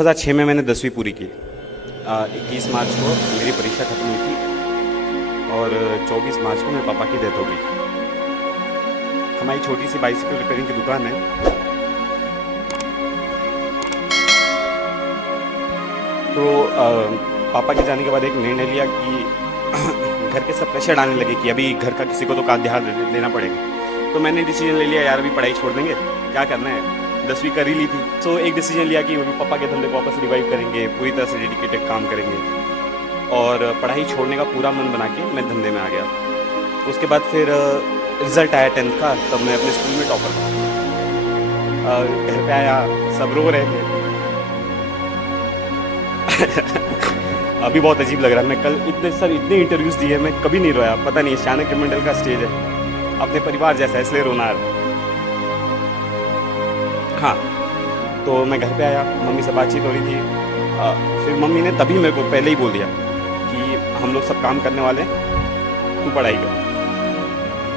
2006 में मैंने 10वीं पूरी की। 21 मार्च को मेरी परीक्षा खत्म हुई थी और 24 मार्च को मेरे पापा की डेथ हो गई। हमारी छोटी सी बाइसिकल रिपेयरिंग की दुकान है। तो पापा के जाने के बाद एक निर्णय लिया कि घर के सब प्रेशर डालने लगे कि अभी घर का किसी को तो ध्यान देना पड़ेगा। तो मैंने डिसीजन ले लिया, यार अभी पढ़ाई छोड़ देंगे, क्या करना है, 10वीं कर ही ली थी। तो एक डिसीजन लिया कि अभी पापा के धंधे को वापस रिवाइव करेंगे, पूरी तरह से डेडिकेटेड काम करेंगे। और पढ़ाई छोड़ने का पूरा मन बना के मैं धंधे में आ गया। उसके बाद फिर रिजल्ट आया 10th का, तब मैं अपने स्कूल में टॉपर था। घर पे आया, सब रो रहे थे। अभी बहुत अजीब लग रहा है। मैं कल इतने इंटरव्यूज़ दिए, मैं कभी नहीं रोया। पता नहीं, चाणक्य मंडल का स्टेज है, अपने परिवार जैसा है, इसलिए रोना है। हाँ, तो मैं घर पे आया, मम्मी से बातचीत हो रही थी। फिर मम्मी ने तभी मेरे को पहले ही बोल दिया कि हम लोग सब काम करने वाले हैं, तू पढ़ाई कर।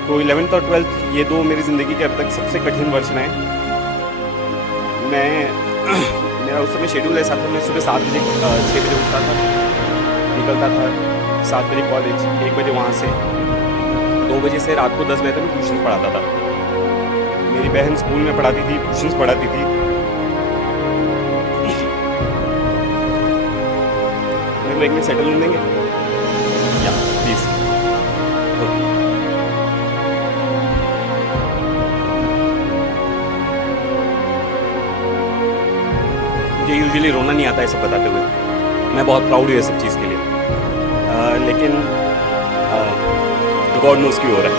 तो 11th और 12th ये दो मेरी ज़िंदगी के अब तक सबसे कठिन वर्ष रहे। मेरा उस समय शेड्यूल ऐसा था, मैं सुबह 7 बजे 6 बजे उठता था, निकलता था 7 बजे कॉलेज, 1 बजे वहाँ से, 2 बजे से रात को 10 बजे तक मैं ट्यूशन पढ़ाता था। मेरी बहन स्कूल में पढ़ाती थी, ट्यूशन्स पढ़ाती थी। मेरे को एक में सेटल नहीं देंगे या प्लीज? मुझे यूजुअली रोना नहीं आता है सब बताते हुए, मैं बहुत प्राउड हूँ ये सब चीज़ के लिए। लेकिन गॉड नोज़ क्यों हो रहा है।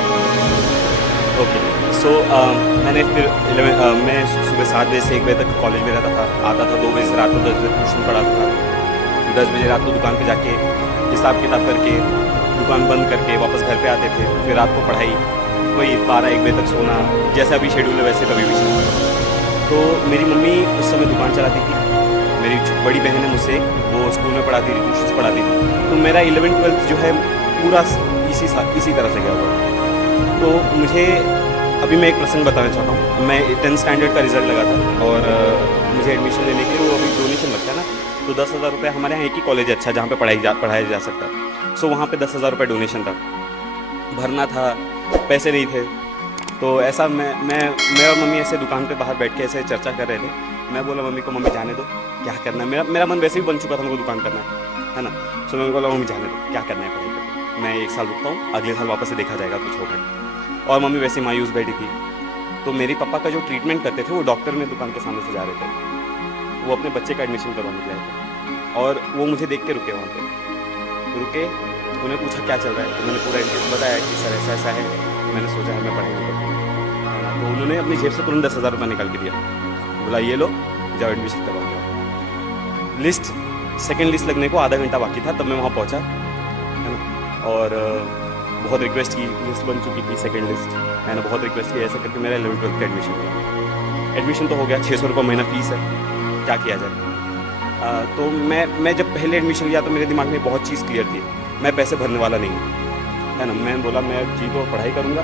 ओके, सो मैंने फिर मैं सुबह 7 बजे से 1 बजे तक कॉलेज में रहता था, आता था 2 बजे से रात को 10 बजे ट्यूशन पढ़ाता था। 10 बजे रात को दुकान पे जाके हिसाब किताब करके दुकान बंद करके वापस घर पे आते थे। फिर रात को पढ़ाई, वही 12-1 बजे तक सोना, जैसा भी शेड्यूल है वैसे कभी भी चलता। तो मेरी मम्मी उस समय दुकान चलाती थी, मेरी बड़ी बहन है मुझसे, वो स्कूल में पढ़ाती थी, ट्यूशन पढ़ाती थी। तो मेरा 11th 12th जो है पूरा इसी तरह से गया हुआ। तो मुझे अभी मैं एक प्रसंग बताना चाहता हूँ। मैं 10th स्टैंडर्ड का रिजल्ट लगा था और मुझे एडमिशन लेने के लिए वो अभी डोनेशन लगता है ना, तो 10,000 रुपये, हमारे यहाँ एक ही कॉलेज है अच्छा जहाँ पे पढ़ाया जा सकता है। सो वहाँ पे 10,000 रुपये डोनेशन था, भरना था, पैसे नहीं थे। तो ऐसा मैं और मम्मी ऐसे दुकान पे बाहर बैठ के ऐसे चर्चा कर रहे थे। मैं बोला मम्मी को, मम्मी जाने दो, क्या करना है, मेरा मन वैसे भी बन चुका था, मेरे को दुकान करना है ना। सो मैं बोला मम्मी जाने दो, क्या करना है पढ़ाई करके, मैं 1 साल रुकता हूँ, अगले साल वापस से देखा जाएगा कुछ होगा। और मम्मी वैसे मायूस बैठी थी। तो मेरे पापा का जो ट्रीटमेंट करते थे वो डॉक्टर ने दुकान के सामने से जा रहे थे, वो अपने बच्चे का एडमिशन करवाने के लिए थे। और वो मुझे देख के रुके, वहाँ पे रुके, उन्हें पूछा क्या चल रहा है। तो मैंने पूरा इंटरेस्ट बताया कि सर ऐसा ऐसा है, मैंने सोचा है मैं पढ़ाई करूँगा। तो उन्होंने अपनी जेब से तुरंत 10,000 रुपये निकाल के दिया, बोला ये लो, जाओ एडमिशन करवा के। लिस्ट, सेकेंड लिस्ट लगने को आधा घंटा बाकी था, तब मैं वहाँ पहुँचा, है ना। और बहुत रिक्वेस्ट की, लिस्ट बन चुकी थी सेकंड लिस्ट, मैंने बहुत रिक्वेस्ट की, ऐसे करके मेरा 11th 12th का एडमिशन हुआ। एडमिशन तो हो गया, 600 रुपये महीना फीस है, क्या किया जाए। तो मैं जब पहले एडमिशन लिया तो मेरे दिमाग में बहुत चीज़ क्लियर थी, मैं पैसे भरने वाला नहीं हूँ, है ना। मैं बोला मैं जी तो पढ़ाई करूँगा,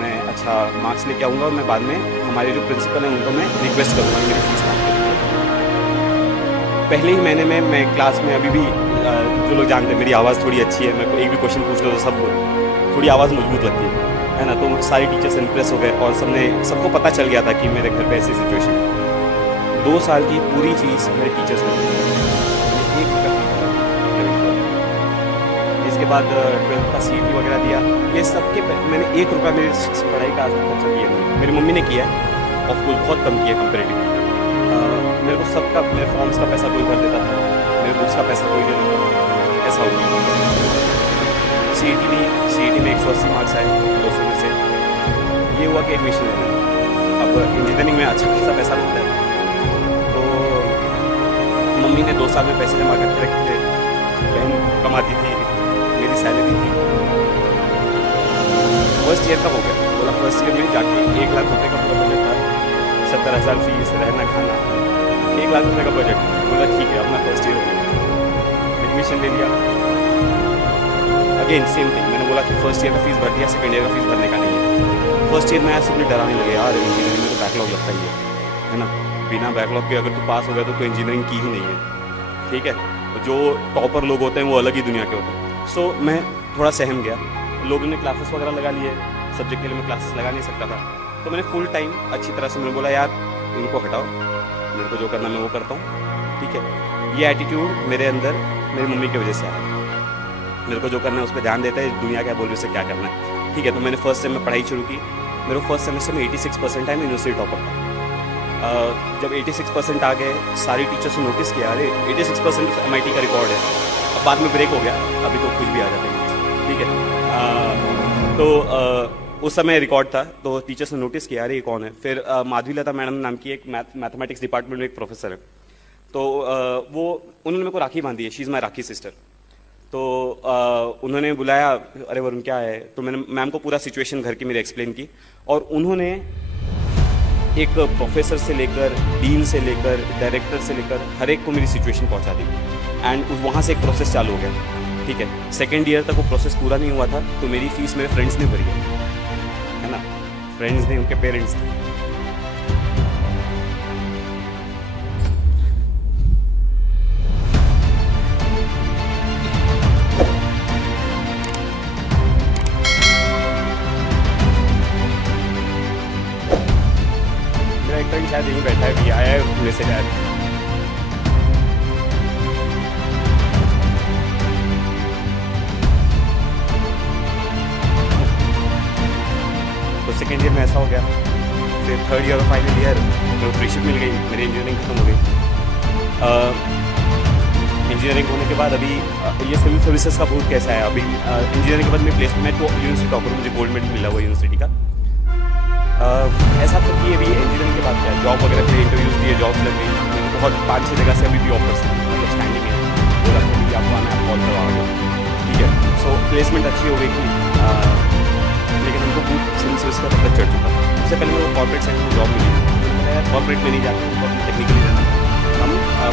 मैं अच्छा मार्क्स लेके आऊँगा और मैं बाद में हमारे जो प्रिंसिपल हैं उनको मैं रिक्वेस्ट करूँगा मेरी फीस माफ कर दीजिए। पहले ही महीने में मैं क्लास में, अभी भी जो लोग जानते हैं मेरी आवाज़ थोड़ी अच्छी है, मेरे को एक भी क्वेश्चन पूछ लो तो सब थोड़ी आवाज़ मजबूत लगती है ना। तो सारे टीचर्स इम्प्रेस हो गए और सबको पता चल गया था कि मेरे घर पे ऐसी सिचुएशन है। 2 साल की पूरी फीस मेरे टीचर्स ने दी, एक रुपया फीस भरा। इसके बाद 12th का CET वगैरह दिया, ये सबके मैंने 1 रुपया मेरी पढ़ाई का आज तक खर्चा किया नहीं। मेरी मम्मी ने किया है, ऑफकोर्स बहुत कम किया कंपेरेटिवली। मेरे को सबका, मेरे फॉर्म्स का पैसा कोई भर देता था, मेरे बुक्स का पैसा कोई दे देता था, ऐसा हुआ। CET दी, CET में 180 मार्क्स आए 200 में से। ये हुआ कि एडमिशन लेना, अब इंजीनियरिंग में अच्छा खासा पैसा मिलता है। तो मम्मी ने 2 साल में पैसे जमा करके रखे थे, बहन कमाती थी, मेरी सैलरी थी। फर्स्ट ईयर का हो गया, बोला फर्स्ट ईयर में जाके 1 लाख रुपये का पूरा बजट था, 70,000 फीस, रहना खाना, 1 लाख रुपये का बजट। बोला ठीक है, अपना फर्स्ट ईयर हो गया, एडमिशन ले लिया। अगेन सेम थिंग, मैंने बोला कि फर्स्ट ईयर का फीस भर दिया, सेकंड ईयर का फीस भरने का नहीं है। फर्स्ट ईयर में ऐसे अपने डराने लगे, यार इंजीनियरिंग में तो बैकलॉग लगता ही है ना। बिना बैकलॉग के अगर तू पास हो गया तो इंजीनियरिंग की ही नहीं है, ठीक है। जो टॉपर लोग होते हैं वो अलग ही दुनिया के होते हैं। सो मैं थोड़ा सहम गया, लोगों ने क्लासेस वगैरह लगा लिए, सब्जेक्ट के लिए मैं क्लासेस लगा नहीं सकता था, तो मैंने फुल टाइम अच्छी तरह से मैंने बोला यार इनको हटाओ, मेरे को जो करना मैं वो करता हूँ, ठीक है। ये एटीट्यूड मेरे अंदर मेरी मम्मी की वजह से आया, मेरे को जो करना है उस पर ध्यान देता है, दुनिया क्या बोल रही है उससे क्या करना है, ठीक है। तो मैंने फर्स्ट सेम में पढ़ाई शुरू की, मेरे फर्स्ट सेमेस्टर में 86% आए, मैं यूनिवर्सिटी टॉपर था। जब 86% आ गए, सारी टीचर्स ने नोटिस किया अरे 86% MIT का रिकॉर्ड है। अब बाद में ब्रेक हो गया, अभी तो कुछ भी आ जाता है, ठीक है। तो उस समय रिकॉर्ड था, तो टीचर्स ने नोटिस किया अरे ये कौन है। फिर माधवी लता मैडम नाम की एक मैथमेटिक्स डिपार्टमेंट में एक प्रोफेसर है, तो वो उन्होंने मेरे को राखी बांधी है, she is my rakhi sister. तो उन्होंने बुलाया, अरे वरुण क्या है, तो मैंने मैम को पूरा सिचुएशन घर की मेरी एक्सप्लेन की, और उन्होंने एक प्रोफेसर से लेकर डीन से लेकर डायरेक्टर से लेकर हर एक को मेरी सिचुएशन पहुंचा दी, एंड वहाँ से एक प्रोसेस चालू हो गया, ठीक है। सेकेंड ईयर तक वो प्रोसेस पूरा नहीं हुआ था, तो मेरी फीस मेरे फ्रेंड्स ने भरी है ना, फ्रेंड्स ने, उनके पेरेंट्स ने। मेरा एक फ्रेंड शायद यहीं बैठा है, भी आया है पुणे से शायद। तो सेकेंड ईयर में ऐसा हो गया, फिर थर्ड ईयर और फाइनल ईयर मेरे को फ्रीशिप मिल गई, मेरी इंजीनियरिंग खत्म हो गई। इंजीनियरिंग होने के बाद अभी ये सिविल सर्विसेज का भूत कैसा है, अभी इंजीनियरिंग के बाद मैं प्लेसमेंट तो यूनिवर्सिटी टॉपर, मुझे गोल्ड मेडल मिला हुआ यूनिवर्सिटी का। ऐसा था कि अभी इंजीनियरिंग के बाद क्या जॉब वगैरह के लिए इंटरव्यूज़ दिए, जॉब्स लग गई, मेरे को बहुत 5-6 जगह से अभी भी ऑफर्स हैं, मतलब स्टैंडिंग है, बोला कि आपको आना है, आप कॉल करवाओ, ठीक है। सो प्लेसमेंट अच्छी हो गई थी, लेकिन उनको भूत सिविल सर्विस का तब तक चढ़ चुका था। उससे पहले मेरे को कॉर्पोरेट सेक्टर में जॉब मिली, मैंने यार कॉर्पोरेट में नहीं जाते, कॉर्पोरेट टेक्निकली जाना, हम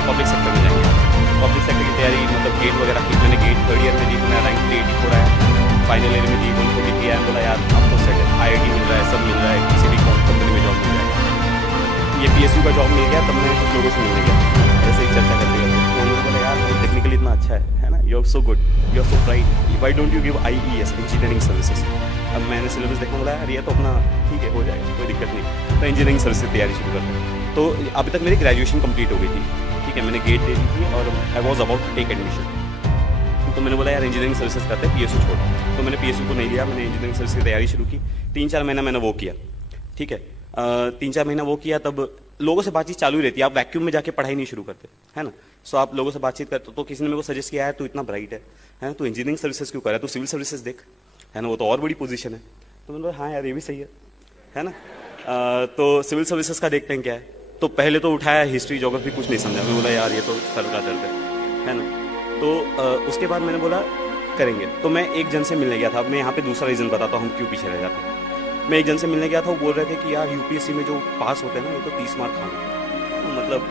पब्लिक सेक्टर में जाएंगे। पब्लिक सेक्टर की तैयारी, मतलब गेट वगैरह की, मैंने गेट थर्ड ईयर में दी, मेरा रैंक 384 आया, फाइनल ईयर में दी 143 आया, बोला यार अब तो सेट है, IIT मिल रहा है, सब मिल रहा है, किसी भी कंपनी में जॉब मिल जाएगा। ये PSU का जॉब मिल गया, तब मैंने कुछ लोगों से मिल गया, ऐसे ही चर्चा करते करते, तो उन्होंने बोला यार टेक्निकली इतना अच्छा है ना, you are so good, you are so bright, why don't you give IES engineering services. अब मैंने सिलेबस देखा, बोला यार ये तो अपना ठीक है, हो जाएगा, कोई दिक्कत नहीं, तो इंजीनियरिंग सर्विस की तैयारी शुरू करते हैं। तो अभी तक मेरी ग्रेजुएशन कंप्लीट हो गई थी, ठीक है, मैंने गेट दे दी थी और I was about to take admission. तो मैंने बोला यार इंजीनियरिंग सर्विसेज करते हैं, PSU छोड़, तो मैंने PSU को नहीं लिया, मैंने इंजीनियरिंग सर्विस की तैयारी शुरू की। 3-4 महीना मैंने वो किया, ठीक है, 3-4 महीना वो किया, तब लोगों से बातचीत चालू ही रहती है, आप वैक्यूम में जाके पढ़ाई नहीं शुरू करते, है ना। सो आप लोगों से बातचीत करते, तो किसी ने मेरे को सजेस्ट किया है तू इतना ब्राइट है ना, तू इंजीनियरिंग सर्विसेज क्यों कर रहा है, तू सिविल सर्विसेज देख, है ना, वो तो और बड़ी पोजीशन है। तो मैंने बोला हाँ यार ये भी सही है ना। तो सिविल सर्विसेज का देखते हैं क्या है, तो पहले तो उठाया हिस्ट्री ज्योग्राफी, कुछ नहीं समझा, मैं बोला यार ये तो सर का दर्द है ना। तो उसके बाद मैंने बोला करेंगे, तो मैं एक जन से मिलने गया था। अब मैं यहाँ पे दूसरा रीज़न बताता हूँ हम क्यों पीछे रह जाते हैं। मैं एक जन से मिलने गया था, वो बोल रहे थे कि यार UPSC में जो पास होते हैं ना, ये तो 30 मार्क खाने, तो मतलब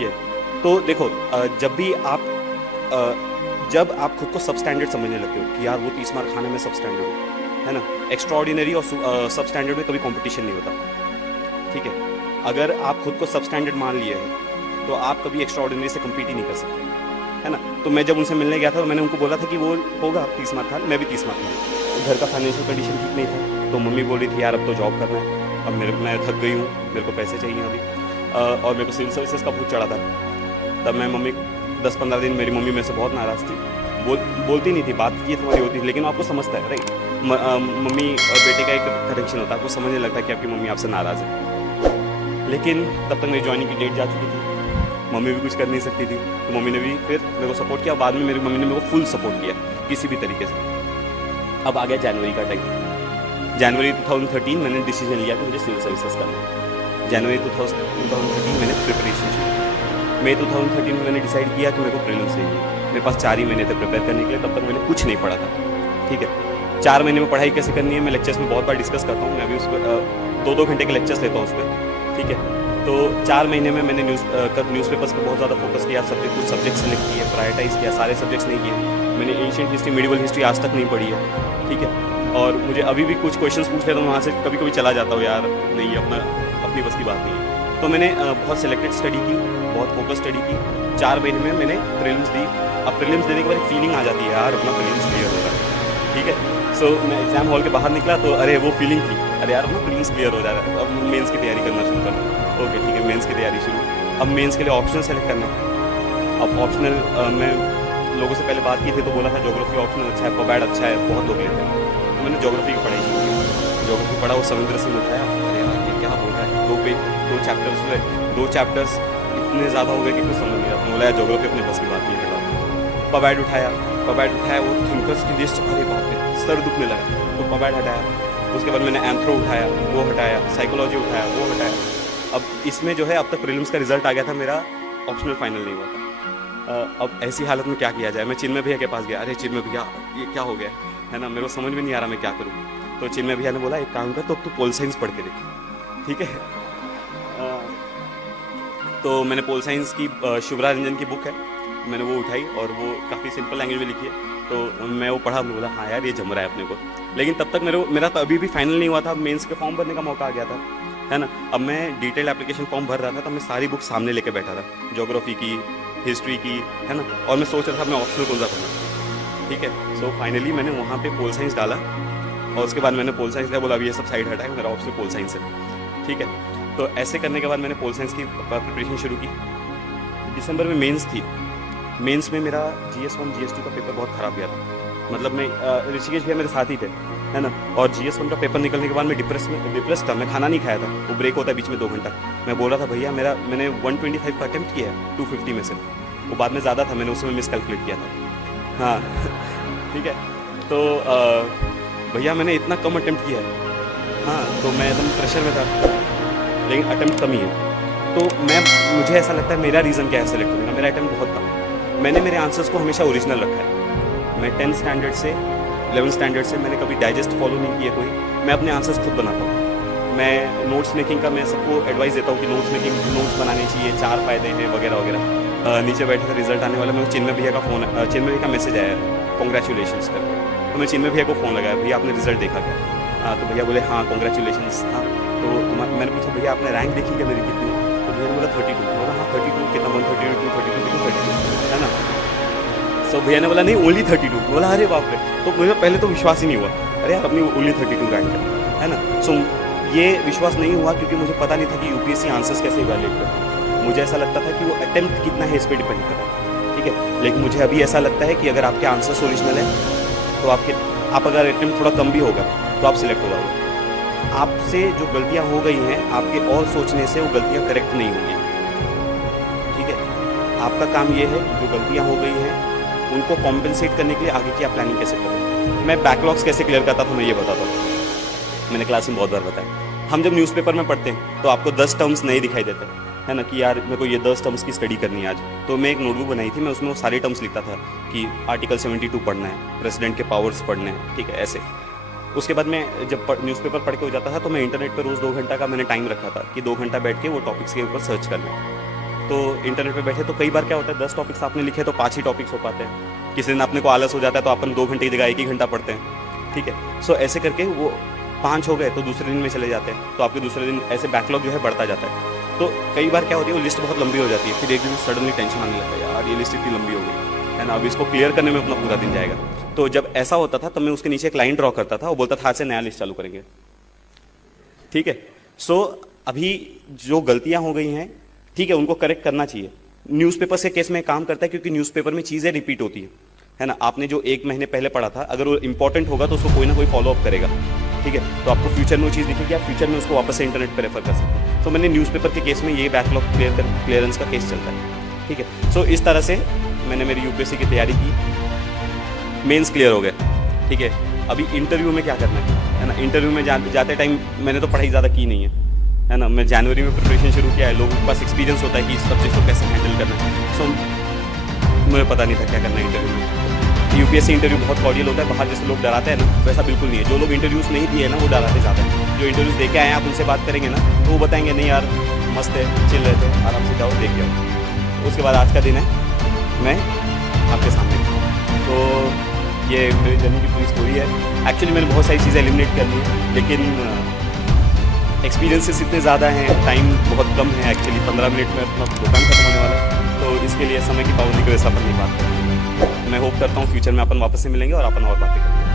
ये, तो देखो जब आप खुद को सब स्टैंडर्ड समझने लगते हो कि यार वो 30 मार्क खाने में सब स्टैंडर्ड हो, है ना, एक्स्ट्रा ऑर्डिनरी और सब स्टैंडर्ड में कभी कॉम्पिटिशन नहीं होता, ठीक है। अगर आप खुद को सब स्टैंडर्ड मान लिए हैं तो आप कभी एक्स्ट्रा ऑर्डिनरी से कम्पीट ही नहीं कर सकते, है ना। तो मैं जब उनसे मिलने गया था, तो मैंने उनको बोला था कि वो होगा 30 मार्क खान, मैं भी 30 मार्क खान। घर का फाइनेंशियल कंडीशन ठीक नहीं था, तो मम्मी बोल रही थी यार अब तो जॉब करना है, अब मैं थक गई हूँ, मेरे को पैसे चाहिए अभी, और मेरे को सिविल सर्विसेज का भूत चढ़ा था। तब मैं मम्मी 10-15 दिन मेरी मम्मी मेरे से बहुत नाराज़ थी, बोलती नहीं थी, बात ये तुम्हारी होती थी, लेकिन आपको समझता है राइट, मम्मी और बेटे का एक कनेक्शन होता है, आपको समझने लगता है कि आपकी मम्मी आपसे नाराज़ है। लेकिन तब तक मेरी ज्वाइनिंग की डेट जा चुकी थी, मम्मी भी कुछ कर नहीं सकती थी, तो मम्मी ने भी फिर मेरे को सपोर्ट किया। बाद में मेरी मम्मी ने मेरे को फुल सपोर्ट किया किसी भी तरीके से। अब आ गया जनवरी का टाइम, जनवरी 2013 मैंने डिसीजन लिया कि मुझे सिविल सर्विसेज करना है। जनवरी 2013 मैंने प्रिपरेशन शुरू की। मई 2013 में मैंने डिसाइड किया कि मेरे को प्रीलिम्स देनी है। मेरे पास 4 ही महीने थे प्रिपेयर करने के लिए, तब तक मैंने कुछ नहीं पढ़ा था, ठीक है। 4 महीने में पढ़ाई कैसे करनी है मैं लेक्चर्स में बहुत बार डिस्कस करता हूँ, मैं अभी उस पर 2-2 घंटे के लेक्चर्स लेता हूँ उस पर, ठीक है। तो 4 महीने में मैंने न्यूज़पेपर्स पर बहुत ज़्यादा फोकस किया, कुछ सब्जेक्ट सेलेक्ट किए, प्रायोरिटाइज किया, सारे सब्जेक्ट्स नहीं किए। मैंने एंशिएंट हिस्ट्री, मिडिवल हिस्ट्री आज तक नहीं पढ़ी है, ठीक है। और मुझे अभी भी कुछ क्वेश्चंस पूछ लेता हूँ, वहाँ से कभी कभी चला जाता हूँ, यार नहीं अपनी बस की बात नहीं है। तो मैंने बहुत सिलेक्टेड स्टडी की, बहुत फोकस स्टडी की। 4 महीने में मैंने प्रीलिम्स दी। अब प्रीलिम्स देने के बाद एक फीलिंग आ जाती है यार अपना प्रीलिम्स क्लियर हो रहा है, ठीक है। सो मैं एग्जाम हॉल के बाहर निकला तो अरे वो फीलिंग थी, अरे यार अपना प्रीलिम्स क्लियर हो जा रहा है, अब मेंस की तैयारी करना शुरू करना। ओके ठीक है, मेंस की तैयारी शुरू। अब मेंस के लिए ऑप्शनल सेलेक्ट करना है। अब ऑप्शनल मैं लोगों से पहले बात की थी तो बोला था ज्योग्राफी ऑप्शनल अच्छा है, पबैड अच्छा है, बहुत लोग लेते हैं। तो मैंने ज्योग्राफी की पढ़ाई शुरू की। ज्योग्राफी पढ़ा, वो समुद्र से उठाया, अरे यार ये क्या बोल रहा है। 2 चैप्टर्स हुए, 2 चैप्टर्स इतने ज़्यादा हो गए कि कुछ समझ नहीं आता। बोला यार ज्योग्राफी अपने बस की बात नहीं, हटाओ। पबैड उठाया, वो थिंकर्स की लिस्ट, अरे बाप रे सर दुखने लगा, तो पबैड हटाया। उसके बाद मैंने एंथ्रो उठाया, वो हटाया, साइकोलॉजी उठाया, वो हटाया। अब इसमें जो है अब तक प्रीलिम्स का रिजल्ट आ गया था मेरा, ऑप्शनल फाइनल नहीं हुआ था। अब ऐसी हालत में क्या किया जाए। मैं चिन्मय भैया के पास गया, अरे चिन्मय भैया ये क्या हो गया है ना, मेरे को समझ में नहीं आ रहा मैं क्या करूँ। तो चिन्मय भैया ने बोला एक काम कर, तो अब तू पोल साइंस पढ़ के देख, ठीक है। तो मैंने पोल साइंस की शुभ्रा रंजन की बुक है, मैंने वो उठाई और वो काफ़ी सिंपल लैंग्वेज में लिखी है। तो मैं वो पढ़ा, मैं बोला हाँ यार ये जम रहा है अपने को। लेकिन तब तक मेरा तो अभी भी फाइनल नहीं हुआ था, मेंस के फॉर्म भरने का मौका आ गया था, है ना। अब मैं डिटेल एप्लीकेशन फॉर्म भर रहा था, तो मैं सारी बुक सामने लेके बैठा था, ज्योग्राफी की, हिस्ट्री की, है ना। और मैं सोच रहा था मैं ऑप्शनल कौन सा पढ़ूँ, ठीक है। सो फाइनली मैंने वहाँ पे पोल साइंस डाला और उसके बाद मैंने पोल साइंस का बोला अभी ये सब साइड हटाए, मेरा ऑप्शनल पोल साइंस है, ठीक है। तो ऐसे करने के बाद मैंने पोल साइंस की प्रिपरेशन शुरू की। दिसंबर में मेंस थी। मेंस में मेरा GS1 GS2 का पेपर बहुत ख़राब गया था। मतलब मैं ऋषिकेश भैया मेरे साथ ही थे, है ना। और GS1 का पेपर निकलने के बाद मैं डिप्रेस था, मैं खाना नहीं खाया था। वो ब्रेक होता है बीच में 2 घंटा। मैं बोल रहा था भैया मैंने 125 का अटेम्प्ट किया है 250 में से, वो बाद में ज़्यादा था, मैंने उसमें मिस कैलकुलेट किया था, हाँ ठीक है। तो भैया मैंने इतना कम अटेम्प्ट किया है, हाँ। तो मैं एकदम प्रेशर में था, लेकिन अटेम्प्ट कम ही है। तो मुझे ऐसा लगता है मेरा रीज़न क्या है सेलेक्ट होने का, मेरा अटेम्प्ट बहुत कम। मैंने मेरे आंसर्स को हमेशा ओरिजिनल रखा है। मैं 10th स्टैंडर्ड से 11th स्टैंडर्ड से मैंने कभी डाइजेस्ट फॉलो नहीं किया कोई। मैं अपने आंसर्स खुद बनाता हूँ। मैं नोट्स मेकिंग का मैं सबको एडवाइस देता हूँ कि नोट्स बनाने चाहिए, 4 फायदे हैं वगैरह वगैरह। नीचे बैठे थे रिजल्ट आने वाला, मेरे को चिन्मय भैया का मैसेज आया कॉन्ग्रेचुलेशंस कर। तो मैं चिन्मय भैया को फ़ोन लगाया, भैया आपने रिजल्ट देखा क्या? हाँ, तो भैया बोले हाँ कॉन्ग्रेचुलेशंस। हाँ, तो मैंने पूछा भैया आपने रैंक देखी क्या मेरी कितनी? तो भैया ने बोला 32। बोला हाँ 32 कितना, 132, है ना। सो भैया ने बोला नहीं ओनली 32। बोला अरे बाप रे। तो मुझे पहले तो विश्वास ही नहीं हुआ, अरे यार अपनी ओनली 32 रैंक है ना। सो ये विश्वास नहीं हुआ क्योंकि मुझे पता नहीं था कि UPSC आंसर्स कैसे इवैल्यूएट करते हैं। मुझे ऐसा लगता था कि वो अटेम्प्ट कितना है इस पर डिपेंड कर रहा है, ठीक है। लेकिन मुझे अभी ऐसा लगता है कि अगर आपके आंसर्स ओरिजिनल है तो आप अगर अटेम्प्ट थोड़ा कम भी होगा तो आप सिलेक्ट हो जाओगे। आपसे जो गलतियाँ हो गई हैं आपके और सोचने से वो गलतियाँ करेक्ट नहीं होंगी, ठीक है। आपका काम ये है जो गलतियाँ हो गई हैं उनको कॉम्पेंसेट करने के लिए आगे की आप प्लानिंग कैसे करोगे। मैं बैकलॉग्स कैसे क्लियर करता था मैं ये बताता हूँ, मैंने क्लास में बहुत बार बताया। हम जब न्यूज़पेपर में पढ़ते हैं तो आपको 10 टर्म्स नहीं दिखाई देते, है ना, कि यार मेरे को ये 10 टर्म्स की स्टडी करनी है आज। तो मैं एक नोटबुक बनाई थी, मैं उसमें वो सारे टर्म्स लिखता था कि आर्टिकल 72 पढ़ना है, प्रेसिडेंट के पावर्स पढ़ने हैं, ठीक है, ऐसे। उसके बाद मैं जब न्यूज़पेपर पढ़ के हो जाता था तो मैं इंटरनेट पर रोज़ 2 घंटा का मैंने टाइम रखा था कि 2 घंटा बैठ के वो टॉपिक्स के ऊपर सर्च करना। तो इंटरनेट पे बैठे तो कई बार क्या होता है 10 टॉपिक्स आपने लिखे तो 5 ही टॉपिक्स हो पाते हैं। किसी दिन अपने को आलस हो जाता है तो अपन 2 घंटे की जगह 1 ही घंटा पढ़ते हैं, ठीक है। सो ऐसे करके वो 5 हो गए तो दूसरे दिन में चले जाते हैं, तो आपके दूसरे दिन ऐसे बैकलॉग जो है बढ़ता जाता है। तो कई बार क्या होती है वो लिस्ट बहुत लंबी हो जाती है, फिर एक दिन सडनली टेंशन आने लगता है यार ये लिस्ट इतनी लंबी हो गई, है ना, अब इसको क्लियर करने में अपना पूरा दिन जाएगा। तो जब ऐसा होता था तब मैं उसके नीचे एक लाइन ड्रॉ करता था, वो बोलता था आज से नया लिस्ट चालू करेंगे, ठीक है। सो अभी जो गलतियां हो गई हैं, ठीक है, उनको करेक्ट करना चाहिए। न्यूज़पेपर के केस में काम करता है क्योंकि न्यूज़पेपर में चीज़ें रिपीट होती है ना। आपने जो 1 महीने पहले पढ़ा था अगर वो इंपॉर्टेंट होगा तो उसको कोई ना कोई फॉलो अप करेगा, ठीक है। तो आपको फ्यूचर में वो चीज़ दिखेगी, आप फ्यूचर में उसको वापस से इंटरनेट पर रेफर कर सकते हैं। तो मैंने न्यूज़पेपर के केस में ये बैकलॉग क्लियरेंस का केस चलता है, ठीक है। सो इस तरह से मैंने मेरी UPSC की तैयारी की, मेंस क्लियर हो गए, ठीक है। अभी इंटरव्यू में क्या करना है ना। इंटरव्यू में जाते टाइम मैंने तो पढ़ाई ज़्यादा की नहीं है ना। मैं जनवरी में प्रिपरेशन शुरू किया है, लोगों के पास एक्सपीरियंस होता है कि इस सब्जेक्ट को कैसे हैंडल करना है। सो मुझे पता नहीं था क्या करना है इंटरव्यू में। UPSC इंटरव्यू बहुत कॉर्डियल होता है, बाहर जैसे लोग डराते हैं ना वैसा बिल्कुल नहीं है। जो लोग इंटरव्यूज़ नहीं दिए ना वो डराते ज़्यादा हैं। जो इंटरव्यूज़ दे के आए हैं आप उनसे बात करेंगे ना तो वो बताएंगे नहीं यार मस्त है, चिल रहते हैं, आराम से जाओ देख के आओ। उसके बाद आज का दिन है मैं आपके सामने। तो ये मेरी जर्नी की पूरी स्टोरी है। एक्चुअली मैंने बहुत सारी चीज़ें एलिमिनेट कर ली है, लेकिन एक्सपीरियंसेस इतने ज़्यादा हैं, टाइम बहुत कम है एक्चुअली, 15 मिनट में अपना दुकान खत्म होने वाला है, तो इसके लिए समय की पाबंदी की वजह से अपन नहीं बात करेंगे। मैं होप करता हूँ फ्यूचर में अपन वापस से मिलेंगे और अपन और बातें करेंगे।